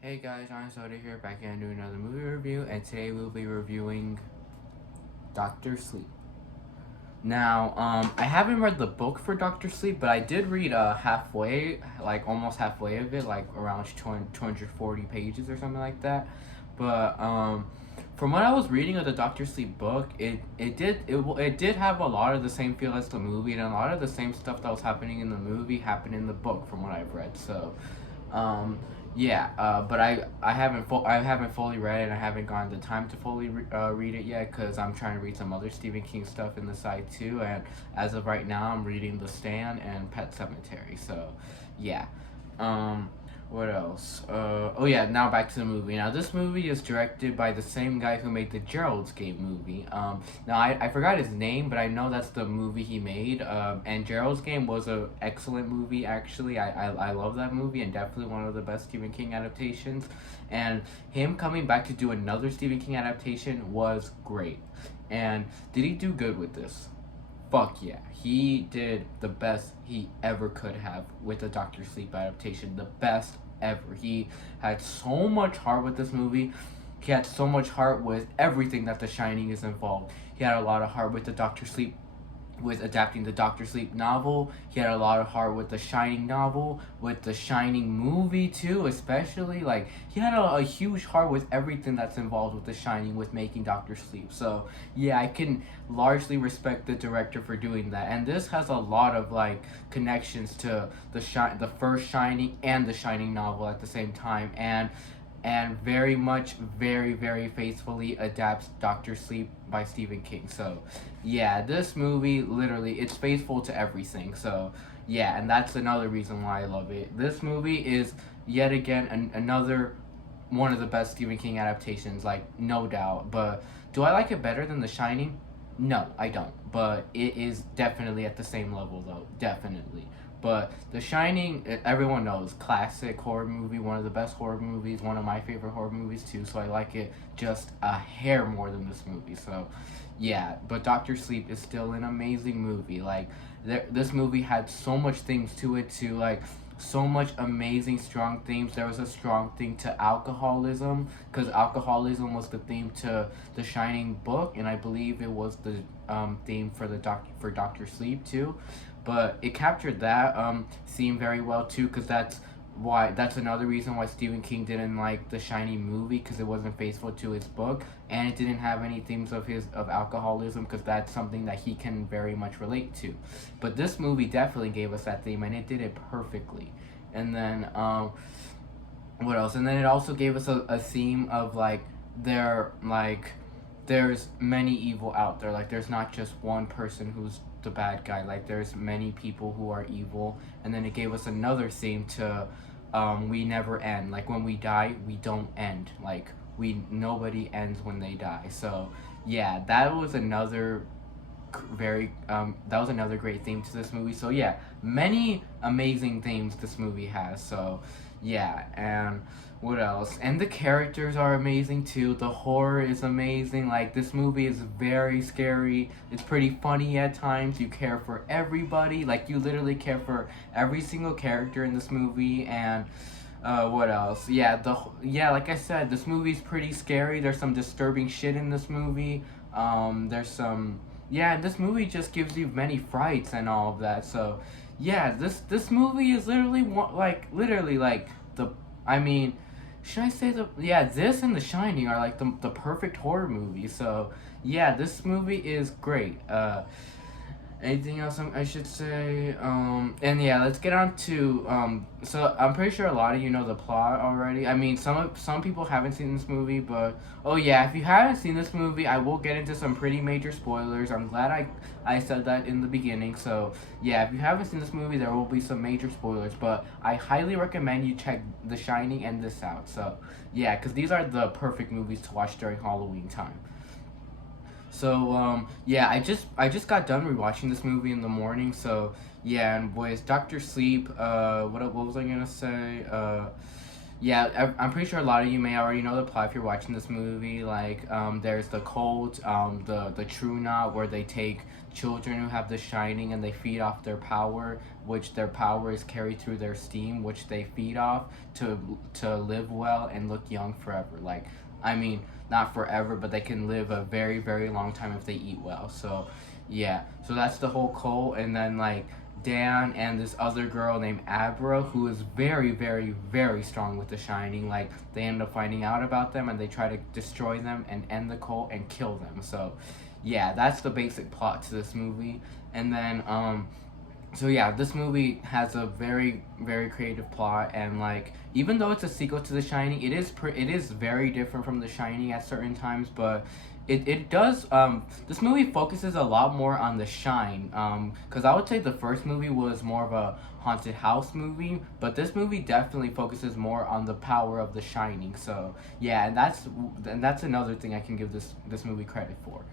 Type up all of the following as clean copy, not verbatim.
Hey guys, I'm Soda here, back again to do another movie review, and today we'll be reviewing Doctor Sleep. Now, I haven't read the book for Doctor Sleep, but I did read halfway, like almost halfway of it, like around 240 pages or something like that. But from what I was reading of the Doctor Sleep book, it did have a lot of the same feel as the movie, and a lot of the same stuff that was happening in the movie happened in the book, from what I've read. So, um, yeah, but I haven't fully read it. And I haven't gotten the time to fully read it yet because I'm trying to read some other Stephen King stuff in the side too. And as of right now, I'm reading The Stand and Pet Cemetery. So, yeah. Um, what else? Oh yeah, now back to the movie. Now this movie is directed by the same guy who made the Gerald's Game movie. Now I forgot his name, but I know that's the movie he made. And Gerald's Game was a excellent movie actually. I love that movie and definitely one of the best Stephen King adaptations. And him coming back to do another Stephen King adaptation was great. And did he do good with this? Fuck yeah. He did the best he ever could have with the Doctor Sleep adaptation. The best ever. He had so much heart with this movie. He had so much heart with everything that The Shining is involved. He had a lot of heart with the Doctor Sleep with adapting the Doctor Sleep novel. He had a lot of heart with the Shining novel, with the Shining movie too, especially. Like he had a huge heart with everything that's involved with the Shining, with making Doctor Sleep. So yeah, I can largely respect the director for doing that. And this has a lot of like connections to the first Shining and the Shining novel at the same time, and very much, very faithfully adapts Doctor Sleep by Stephen King. So, yeah, this movie literally it's faithful to everything. So, yeah, and that's another reason why I love it. This movie is yet again another one of the best Stephen King adaptations, like no doubt. But do I like it better than The Shining? No, I don't. But it is definitely at the same level, though. Definitely. But The Shining, everyone knows, classic horror movie, one of the best horror movies, one of my favorite horror movies too. So I like it just a hair more than this movie. So, yeah. But Doctor Sleep is still an amazing movie. Like this movie had so much things to it too. Like so much amazing strong themes. There was a strong thing to alcoholism because alcoholism was the theme to the Shining book, and I believe it was the theme for for Doctor Sleep too. But it captured that theme very well too, because that's another reason why Stephen King didn't like the Shining movie, because it wasn't faithful to his book, and it didn't have any themes of alcoholism, because that's something that he can very much relate to. But this movie definitely gave us that theme, and it did it perfectly. And then what else? And then it also gave us a theme of like there like there's many evil out there. Like there's not just one person who's the bad guy. Like there's many people who are evil. And then it gave us another theme to we never end. Like when we die, we don't end. Like we nobody ends when they die. So yeah, that was another great theme to this movie. So yeah, many amazing themes this movie has. So yeah, and what else? And the characters are amazing too. The horror is amazing. Like this movie is very scary. It's pretty funny at times. You care for everybody. Like you literally care for every single character in this movie. And what else? Yeah, like I said, this movie's pretty scary. There's some disturbing shit in this movie. There's some yeah, this movie just gives you many frights and all of that. So, yeah, this movie is literally literally like the I mean, should I say the yeah, this and The Shining are like the perfect horror movie. So, yeah, this movie is great. Anything else I should say? And yeah, let's get on to so I'm pretty sure a lot of you know the plot already. I mean, some people haven't seen this movie, but oh yeah, if you haven't seen this movie, I will get into some pretty major spoilers. I'm glad I said that in the beginning. So yeah, if you haven't seen this movie, there will be some major spoilers, but I highly recommend you check The Shining and this out. So yeah, because these are the perfect movies to watch during Halloween time. So yeah, I just got done rewatching this movie in the morning. So yeah, and with Doctor Sleep, what was I gonna say? Yeah, I'm pretty sure a lot of you may already know the plot if you're watching this movie. Like, there's the cult, the True Knot, where they take children who have the Shining and they feed off their power, which their power is carried through their steam, which they feed off to live well and look young forever. Like, I mean, not forever, but they can live a very very long time if they eat well. So, yeah, so that's the whole cult, and then like Dan and this other girl named Abra, who is very, very, very strong with the Shining. Like, they end up finding out about them and they try to destroy them and end the cult and kill them. So, yeah, that's the basic plot to this movie. And then, so yeah, this movie has a very, very creative plot, and like, even though it's a sequel to The Shining, it is very different from The Shining at certain times, but it does this movie focuses a lot more on the shine, because I would say the first movie was more of a haunted house movie, but this movie definitely focuses more on the power of the Shining. So yeah, and that's another thing I can give this movie credit for.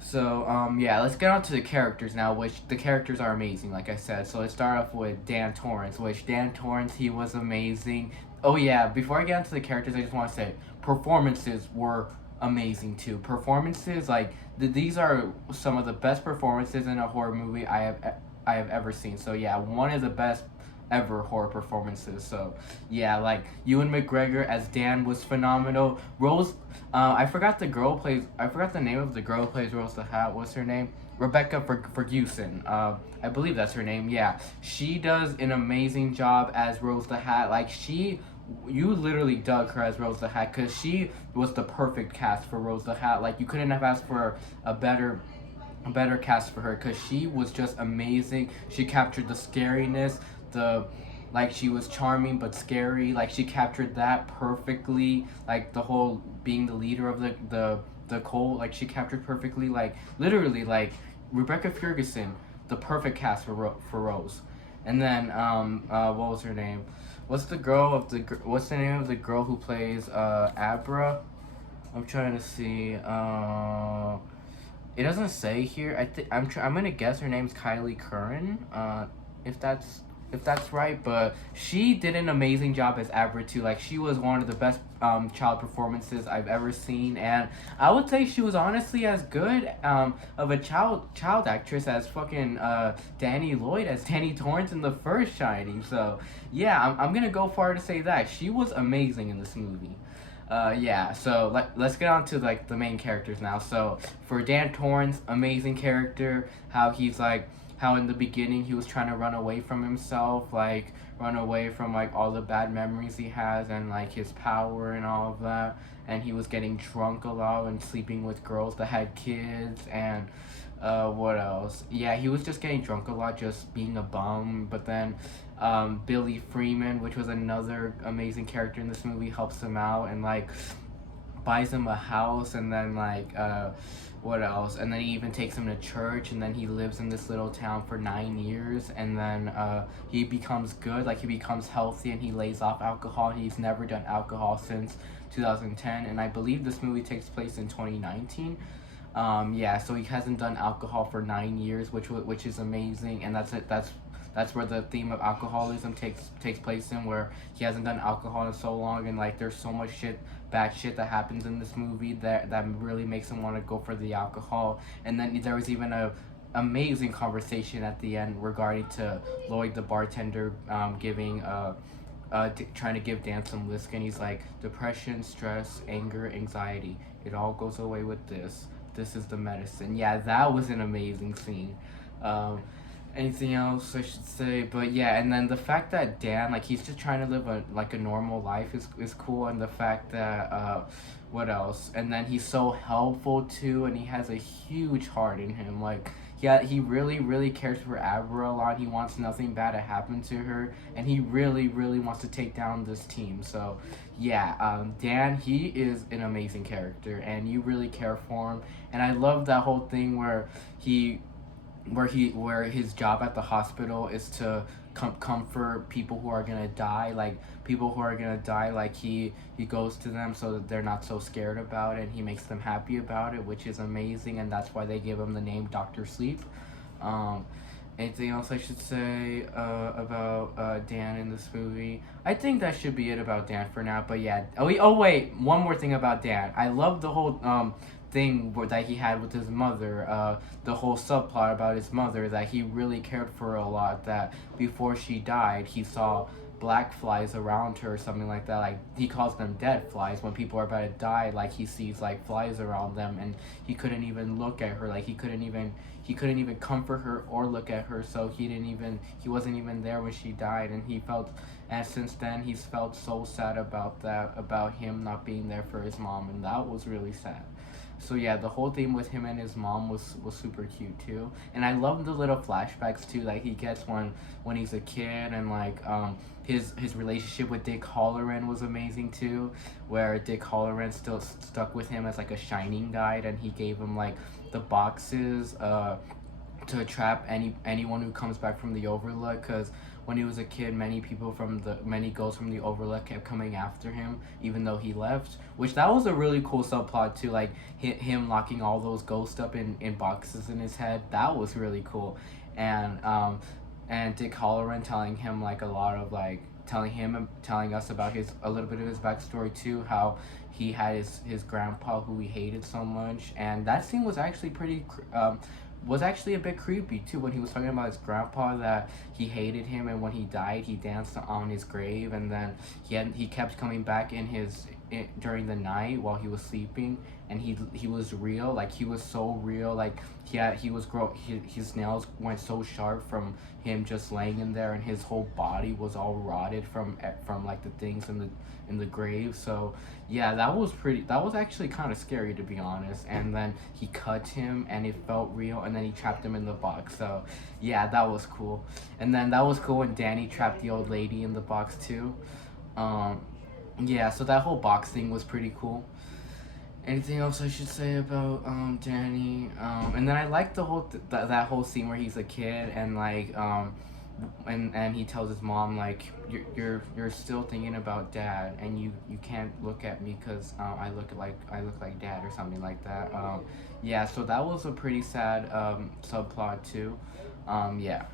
So yeah, let's get on to the characters now, which the characters are amazing, like I said. So let's start off with Dan Torrance, which Dan Torrance, he was amazing. Oh yeah, before I get into the characters, I just want to say performances were amazing too. Performances like these are some of the best performances in a horror movie I have ever seen. So yeah, one of the best ever horror performances. So yeah, like Ewan McGregor as Dan was phenomenal. Rose, I forgot the name of the girl who plays Rose the Hat. What's her name? Rebecca Ferguson. I believe that's her name. Yeah, she does an amazing job as Rose the Hat. Like you literally dug her as Rose the Hat because she was the perfect cast for Rose the Hat. Like, you couldn't have asked for a better cast for her because she was just amazing. She captured the scariness, the like she was charming but scary. Like, she captured that perfectly. Like, the whole being the leader of the cult, like, she captured perfectly. Like, literally, like, Rebecca Ferguson, the perfect cast for Rose. And then what was her name? What's the name of the girl who plays Abra? I'm trying to see. It doesn't say here. I'm gonna guess her name's Kylie Curran. If that's if that's right, but she did an amazing job as Abra too. Like, she was one of the best child performances I've ever seen, and I would say she was honestly as good of a child actress as fucking Danny Lloyd as Danny Torrance in the first Shining. So yeah, I'm gonna go far to say that she was amazing in this movie. Yeah, so let's get on to like the main characters now. So for Dan Torrance, amazing character. How in the beginning he was trying to run away from himself, like run away from like all the bad memories he has and like his power and all of that. And he was getting drunk a lot and sleeping with girls that had kids, and what else? Yeah, he was just getting drunk a lot, just being a bum. But then Billy Freeman, which was another amazing character in this movie, helps him out and like buys him a house, and then like what else? And then he even takes him to church, and then he lives in this little town for 9 years, and then he becomes good, like he becomes healthy, and he lays off alcohol. He's never done alcohol since 2010, and I believe this movie takes place in 2019. Yeah, so he hasn't done alcohol for 9 years, which is amazing, and that's it. That's where the theme of alcoholism takes place in, where he hasn't done alcohol in so long, and like there's so much bad shit that happens in this movie that really makes him want to go for the alcohol. And then there was even a amazing conversation at the end regarding to Lloyd the bartender, giving trying to give Dan some whiskey, and he's like, depression, stress, anger, anxiety, it all goes away with this. This is the medicine. Yeah, that was an amazing scene. Anything else I should say? But yeah, and then the fact that Dan, like, he's just trying to live a normal life is cool, and the fact that what else? And then he's so helpful too, and he has a huge heart in him. Like, yeah, he really really cares for Abra a lot. He wants nothing bad to happen to her, and he really really wants to take down this team. So yeah, Dan, he is an amazing character, and you really care for him. And I love that whole thing where his job at the hospital is to comfort people who are gonna die, like people who are gonna die. Like, he goes to them so that they're not so scared about it, and he makes them happy about it, which is amazing, and that's why they give him the name Dr. Sleep. um Anything else I should say about Dan in this movie? I think that should be it about Dan for now. But yeah, wait, one more thing about Dan. I love the whole thing that he had with his mother. The whole subplot about his mother, that he really cared for her a lot. That before she died, he saw black flies around her or something like that. Like he calls them dead flies when people are about to die. Like he sees like flies around them, and he couldn't even look at her. Like he couldn't even comfort her or look at her, so he wasn't even there when she died. And he felt, and since then he's felt so sad about that, about him not being there for his mom, and that was really sad. So yeah, the whole thing with him and his mom was super cute too, and I love the little flashbacks too, like he gets when he's a kid, and like his relationship with Dick Halloran was amazing too, where Dick Halloran still stuck with him as like a shining guide, and he gave him like the boxes to trap anyone who comes back from the Overlook, because when he was a kid, many ghosts from the Overlook kept coming after him, even though he left. Which that was a really cool subplot too, like him locking all those ghosts up in boxes in his head. That was really cool, and Dick Halloran telling him like a lot of like telling him and telling us about his a little bit of his backstory too, how he had his grandpa who he hated so much, and that scene was actually was actually a bit creepy too, when he was talking about his grandpa, that he hated him, and when he died he danced on his grave, and then he kept coming back during the night while he was sleeping, and he was real, like he was so real, like his nails went so sharp from him just laying in there, and his whole body was all rotted from like the things in the grave. So yeah, that was actually kind of scary, to be honest. And then he cut him and it felt real, and then he trapped him in the box. So yeah, that was cool. And then that was cool when Danny trapped the old lady in the box too. um yeah, so that whole box thing was pretty cool. Anything else I should say about Danny? And then I like the that whole scene where he's a kid, and like and he tells his mom like, you're still thinking about dad, and you can't look at me because I look like dad, or something like that. Yeah, so that was a pretty sad subplot too. Yeah.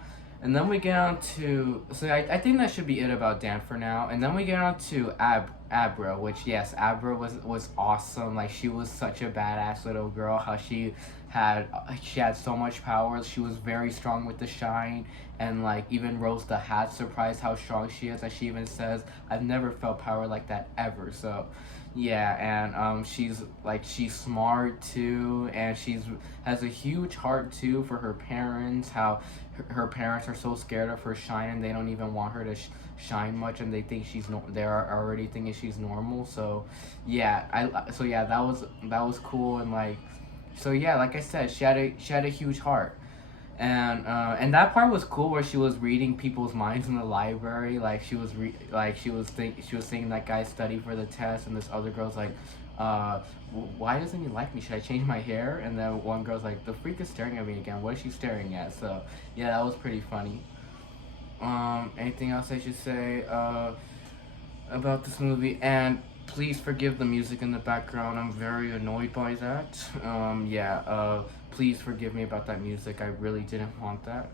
And then we get on to, so I think that should be it about Dan for now. And then we get on to Abra, which yes, Abra was awesome. Like she was such a badass little girl. How she had so much power. She was very strong with the shine, and like even Rose the Hat surprised how strong she is. And she even says, "I've never felt power like that ever." So yeah, and she's smart too, and she's has a huge heart too for her parents. How her parents are so scared of her shine, and they don't even want her to shine much, and they think they are already thinking she's normal. So yeah, that was cool, and like, so yeah, like I said, she had a huge heart. And that part was cool, where she was reading people's minds in the library. Like she was saying that guy studied for the test, and this other girl's like, why doesn't he like me? Should I change my hair? And then one girl's like, the freak is staring at me again. What is she staring at? So yeah, that was pretty funny. Anything else I should say about this movie? And please forgive the music in the background. I'm very annoyed by that. Yeah. Please forgive me about that music. I really didn't want that.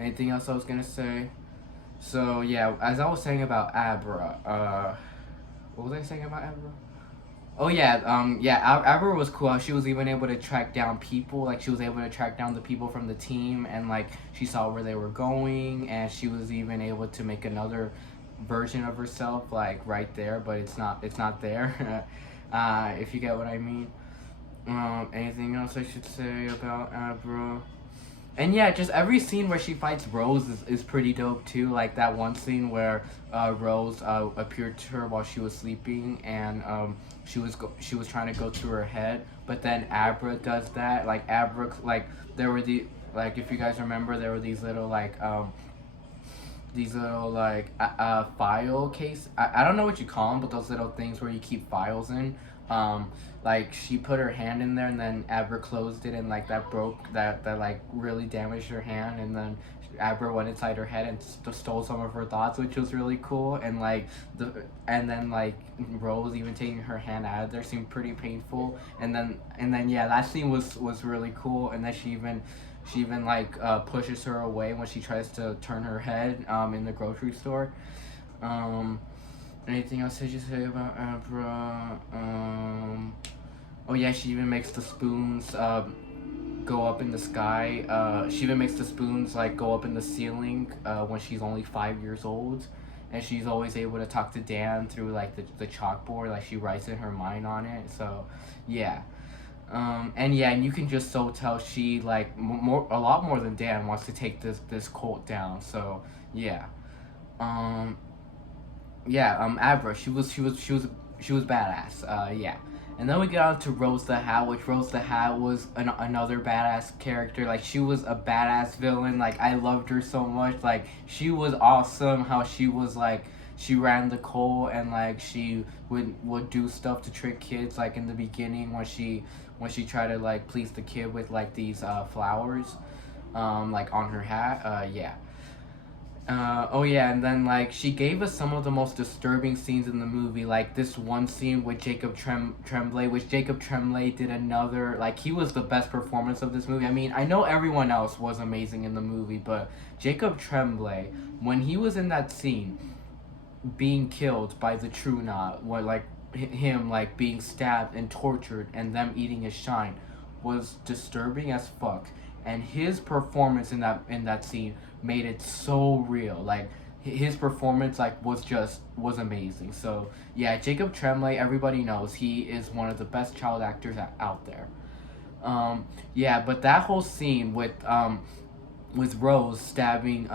Anything else I was gonna say? So yeah, as I was saying about Abra, what was I saying about Abra? Oh yeah, Abra was cool. She was even able to track down people. Like she was able to track down the people from the team, and like she saw where they were going, and she was even able to make another version of herself, like right there, but it's not there. If you get what I mean. Anything else I should say about Abra? And yeah, just every scene where she fights Rose is pretty dope too. Like that one scene where Rose appeared to her while she was sleeping, and she was trying to go to her head, but then Abra does that. Like Abra, like there were like, if you guys remember, there were these little like file case. I don't know what you call them, but those little things where you keep files in. Like she put her hand in there, and then Abra closed it, and like that like really damaged her hand, and then Abra went inside her head and stole some of her thoughts, which was really cool. And like and then like Rose even taking her hand out of there seemed pretty painful. And then yeah, that scene was really cool. And then She even like pushes her away when she tries to turn her head in the grocery store. Um, Anything else did you say about Abra? Oh yeah, she even makes the spoons go up in the sky. She even makes the spoons like go up in the ceiling when she's only 5 years old, and she's always able to talk to Dan through like the chalkboard. Like she writes in her mind on it. So, yeah. And yeah, and you can just so tell she like more a lot more than Dan wants to take this cult down. So yeah. Um, yeah, Abra, she was badass. Yeah. And then we get on to Rose the Hat, which Rose the Hat was another badass character. Like she was a badass villain. Like I loved her so much. Like she was awesome. How she was like she ran the coal and like she would do stuff to trick kids. Like in the beginning when she tried to like please the kid with like these flowers, like on her hat. Yeah. Oh yeah, and then like she gave us some of the most disturbing scenes in the movie, like this one scene with Jacob Tremblay, which Jacob Tremblay did another like he was the best performance of this movie. I mean, I know everyone else was amazing in the movie, but Jacob Tremblay, when he was in that scene, being killed by the True Knot, what like him like being stabbed and tortured and them eating his shine, was disturbing as fuck. And his performance in that scene made it so real. Like his performance like was amazing. So yeah, Jacob Tremblay, everybody knows he is one of the best child actors out there. Yeah, but that whole scene with Rose stabbing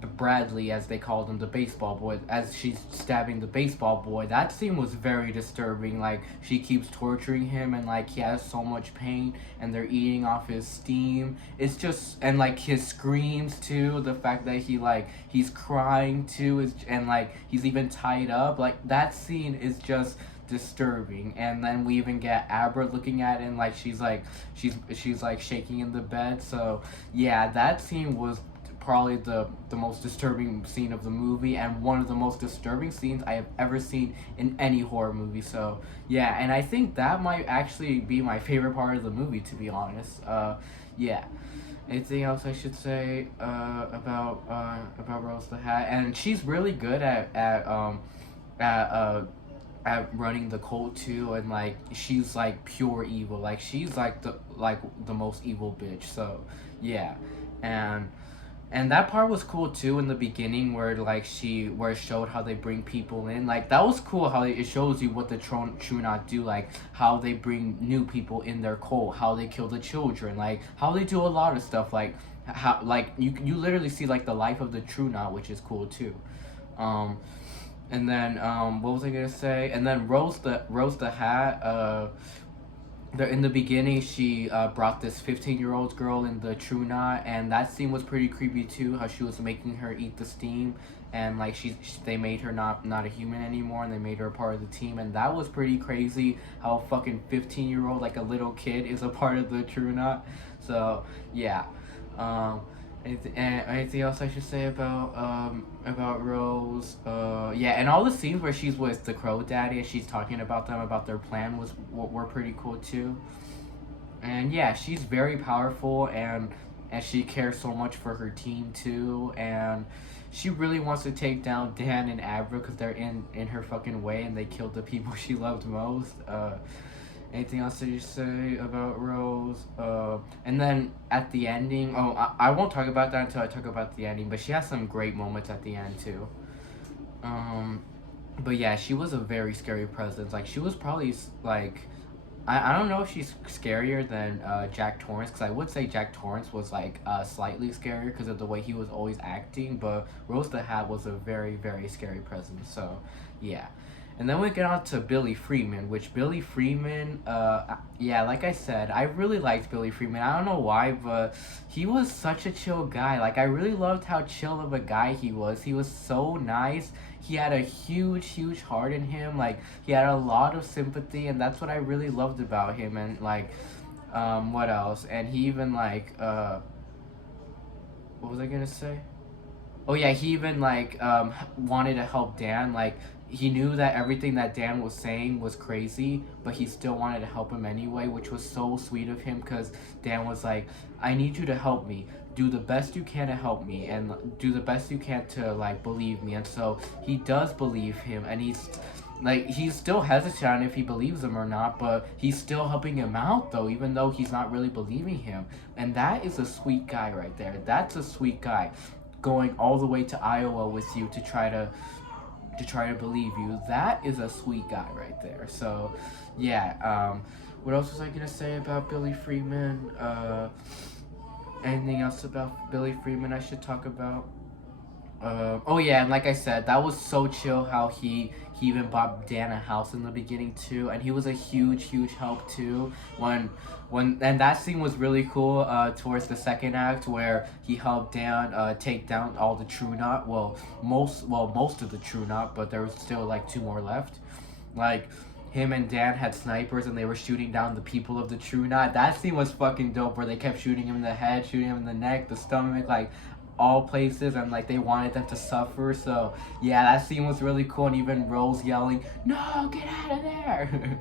the Bradley, as they called him, the baseball boy, as she's stabbing the baseball boy. That scene was very disturbing. Like she keeps torturing him and like he has so much pain and they're eating off his steam. It's just and like his screams too, the fact that he's crying too is and like he's even tied up. Like that scene is just disturbing. And then we even get Abra looking at it and like she's like shaking in the bed. So yeah, that scene was probably the most disturbing scene of the movie and one of the most disturbing scenes I have ever seen in any horror movie. So yeah, and I think that might actually be my favorite part of the movie, to be honest. Yeah. Anything else I should say about Rose the Hat? And she's really good at running the cult too, and like she's like pure evil. Like she's like the most evil bitch. So yeah, and that part was cool too in the beginning where where it showed how they bring people in. Like that was cool how it shows you what the True Knot do, like how they bring new people in their cult, how they kill the children, like how they do a lot of stuff, like how like you literally see like the life of the True Knot, which is cool too. um and then what was I gonna say? And then Rose the Hat. In the beginning, she brought this 15-year-old girl in the True Knot, and that scene was pretty creepy too. How she was making her eat the steam, and like they made her not a human anymore, and they made her a part of the team, and that was pretty crazy. How a fucking 15-year-old, like a little kid, is a part of the True Knot. So yeah. Um, anything else I should say about Rose? Yeah, and all the scenes where she's with the Crow Daddy and she's talking about them about their plan were pretty cool too. And yeah, she's very powerful and she cares so much for her team too, and she really wants to take down Dan and Abra because they're in her fucking way and they killed the people she loved most. Anything else that you say about Rose? And then at the ending, I won't talk about that until I talk about the ending, but she has some great moments at the end too. Um, but yeah, she was a very scary presence. Like she was probably like, I don't know if she's scarier than Jack Torrance, because I would say Jack Torrance was like slightly scarier because of the way he was always acting, but Rose the Hat was a very, very scary presence. So yeah. And then we get on to Billy Freeman, which Billy Freeman, yeah, like I said, I really liked Billy Freeman. I don't know why, but he was such a chill guy. Like, I really loved how chill of a guy he was. He was so nice. He had a huge, huge heart in him. Like, he had a lot of sympathy, and that's what I really loved about him. And, like, what else? And he even, like, what was I gonna say? Oh yeah, he even like wanted to help Dan. Like he knew that everything that Dan was saying was crazy, but he still wanted to help him anyway, which was so sweet of him because Dan was like, I need you to help me. Do the best you can to help me and do the best you can to like believe me. And so he does believe him, and he's still hesitant on if he believes him or not, but he's still helping him out though, even though he's not really believing him. And that is a sweet guy right there. That's a sweet guy, going all the way to Iowa with you to try to believe you. That is a sweet guy right there. So yeah, what else was I gonna say about Billy Freeman? Anything else about Billy Freeman I should talk about? Oh yeah, and like I said, that was so chill how he even bought Dan a house in the beginning too, and he was a huge help too when and that scene was really cool towards the second act where he helped Dan take down all the True Knot. Most of the True Knot, but there was still like two more left. Like him and Dan had snipers and they were shooting down the people of the True Knot. That scene was fucking dope where they kept shooting him in the head, shooting him in the neck, the stomach, like all places, and like they wanted them to suffer. So yeah, that scene was really cool, and even Rose yelling, "No, get out of there!"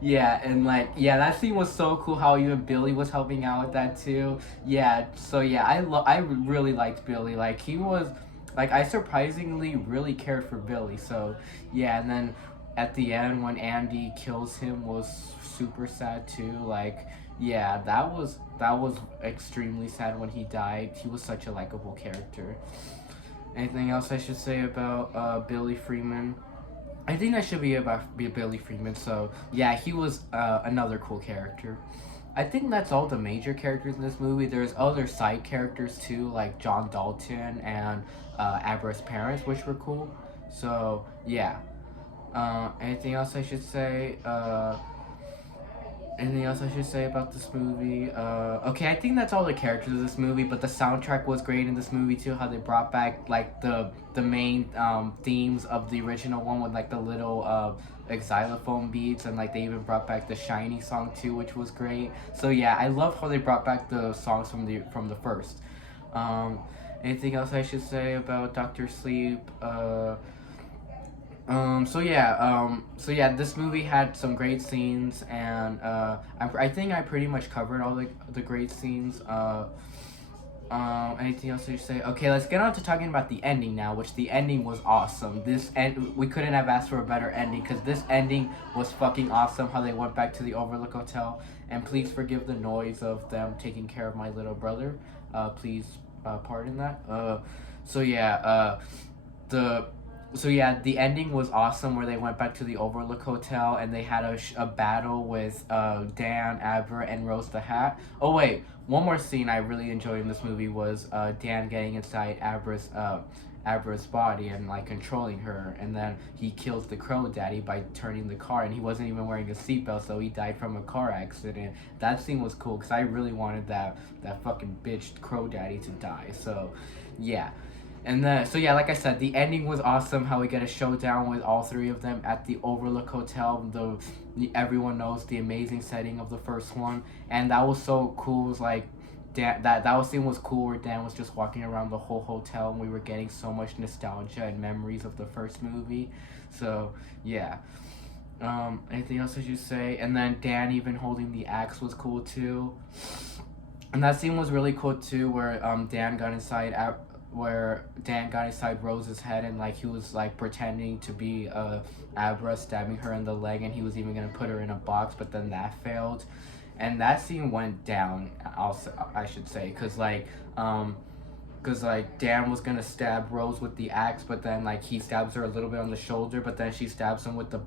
Yeah, and like yeah, that scene was so cool. How even Billy was helping out with that too. Yeah, so yeah, I really liked Billy. Like he was, like I surprisingly really cared for Billy. So yeah, and then at the end when Andy kills him was super sad too. Like yeah, that was extremely sad when he died. He was such a likable character. Anything else I should say about Billy Freeman? I think that should be Billy Freeman. So yeah, he was another cool character. I think that's all the major characters in this movie. There's other side characters too, like John Dalton and Abra's parents, which were cool. So yeah. Anything else I should say? Anything else I should say about this movie? Okay, I think that's all the characters of this movie, but the soundtrack was great in this movie too. How they brought back like the main themes of the original one with like the little like xylophone beats, and like they even brought back the Shiny song too, which was great. So yeah, I love how they brought back the songs from the first. Um, Anything else I should say about Doctor Sleep? So yeah, this movie had some great scenes, and I think I pretty much covered all the great scenes. Anything else to say? Okay, let's get on to talking about the ending now, which the ending was awesome. We couldn't have asked for a better ending because this ending was fucking awesome. How they went back to the Overlook Hotel, and please forgive the noise of them taking care of my little brother. Please pardon that. So yeah, the so yeah, the ending was awesome where they went back to the Overlook Hotel and they had a battle with Dan, Abra, and Rose the Hat. Oh wait, one more scene I really enjoyed in this movie was Dan getting inside Abra's body and like controlling her, and then he kills the Crow Daddy by turning the car, and he wasn't even wearing a seatbelt, so he died from a car accident. That scene was cool because I really wanted that fucking bitch Crow Daddy to die. So yeah. And then, so yeah, like I said, the ending was awesome. How we get a showdown with all three of them at the Overlook Hotel. Everyone knows the amazing setting of the first one, and that was so cool. It was like that scene was cool where Dan was just walking around the whole hotel, and we were getting so much nostalgia and memories of the first movie. So yeah. Anything else I should say? And then Dan even holding the axe was cool too. And that scene was really cool too, where Dan got inside Rose's head, and like he was like pretending to be Abra, stabbing her in the leg, and he was even gonna put her in a box, but then that failed. And that scene went down, also I should say, cause Dan was gonna stab Rose with the axe, but then like he stabs her a little bit on the shoulder, but then she stabs him with the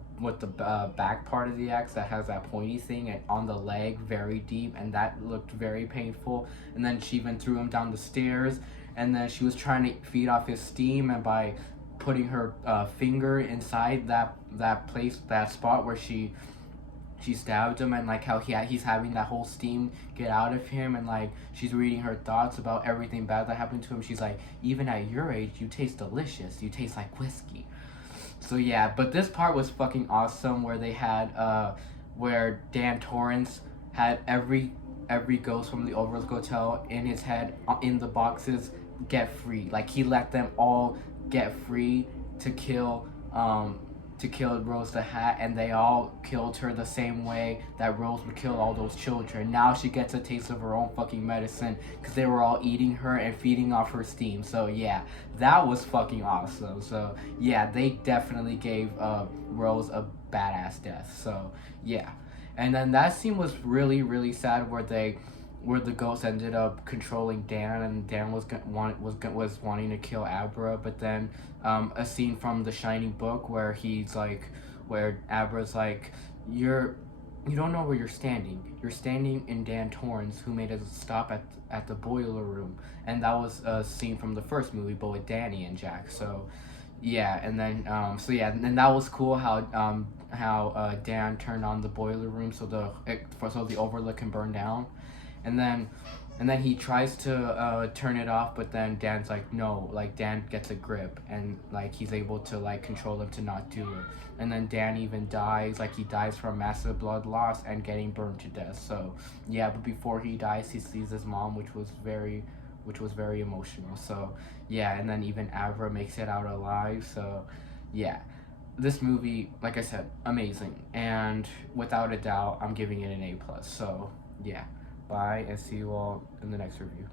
back part of the axe that has that pointy thing and on the leg, very deep, and that looked very painful. And then she even threw him down the stairs, and then she was trying to feed off his steam, and by putting her finger inside that spot where she stabbed him, and like how he's having that whole steam get out of him, and like she's reading her thoughts about everything bad that happened to him. She's like, even at your age, you taste delicious. You taste like whiskey. So yeah, but this part was fucking awesome where they had where Dan Torrance had every ghost from the Overlook Hotel in his head in the boxes get free. Like he let them all get free to kill to kill Rose the Hat, and they all killed her the same way that Rose would kill all those children. Now she gets a taste of her own fucking medicine because they were all eating her and feeding off her steam. So yeah, that was fucking awesome. So yeah, they definitely gave Rose a badass death. So yeah, and then that scene was really really sad where the ghost ended up controlling Dan, and Dan was wanting to kill Abra, but then a scene from The Shining book where where Abra's like, you don't know where you're standing. You're standing in Dan Torrance, who made us stop at the boiler room, and that was a scene from the first movie, but with Danny and Jack. So yeah, and then and that was cool how Dan turned on the boiler room so the overlook can burn down, and then he tries to turn it off, but then Dan's like no, like Dan gets a grip and like he's able to like control him to not do it, and then Dan even dies, like he dies from massive blood loss and getting burned to death. So yeah, but before he dies, he sees his mom, which was very emotional. So yeah, and then even Avra makes it out alive. So yeah, this movie, like I said, amazing, and without a doubt, I'm giving it an A plus. So yeah, bye, and see you all in the next review.